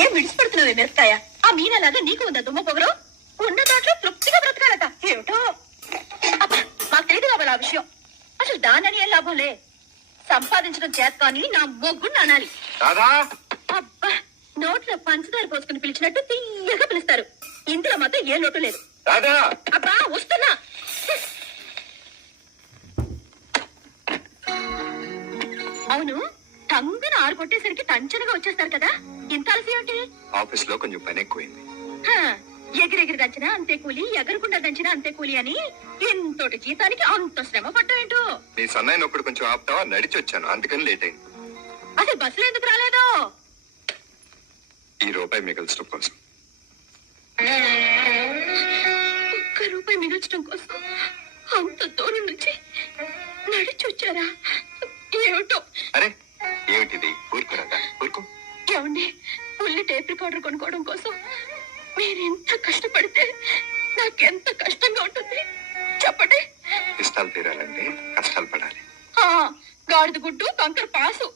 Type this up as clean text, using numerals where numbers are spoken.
ఏం విడిచిపెడుతున్నావే మిరపకాయ? ఆ మీనలాగా నీకు ఉందా దుమ్మ పొగరు? ఉన్న దాంట్లో తృప్తిగా బ్రతకాలట. ఏమిటో అబ్బా, మాకు తెలియదు కాబట్టి ఆ విషయం. అసలు దానని ఏం లాభంలే. సంపాదించడం చేత కానీ నా మొగ్గుని అనాలి. అబ్బా, నోట్లో పంచదార పోసుకుని పిలిచినట్టు తీయగా పిలుస్తారు. ఇందులో మాత్రం ఏ లోటు లేదు. అబ్బా వస్తున్నా. అవును, టంగున ఆరు కొట్టేసరికి టంచనగా వచ్చేస్తారు కదా, ఇంత ఆలస్యం ఏంటి? ఆఫీస్ లో కొంచెం పని ఎక్కువైంది. ఎగిరెగిరి దంచినా అంతే కూలి, ఎగరకుండా దంచినా అంతే కూలి అని ఇంతటి జీతానికి అంత శ్రమ పడ్డాయేంటో. నీ సన్నాయి నొప్పుడు కొంచెం ఆపుతావా? నడిచి వచ్చాను, అందుకని లేట్ అయింది. అసలు బస్సులో ఎందుకు రాలేదో? ఈ రూపాయి మిగల్చడం కోసం. ₹1 మిగల్చడం కోసం అంత దూరం నుంచి నడిచి వచ్చారా? ఏమిటో. అరే ఏమిటిది? ఊరుకోరాదా? ఊరుకో. ఏమండి, ఉల్లి టేప్ రికార్డర్ కొనుక్కోవడం కోసం మీరెంత కష్టపడితే నాకెంత కష్టంగా ఉంటుంది చెప్పండి. ఇష్టాలు తీరాలంటే కష్టాలు పడాలి. గాడిద గుడ్డు కంకర పాసు.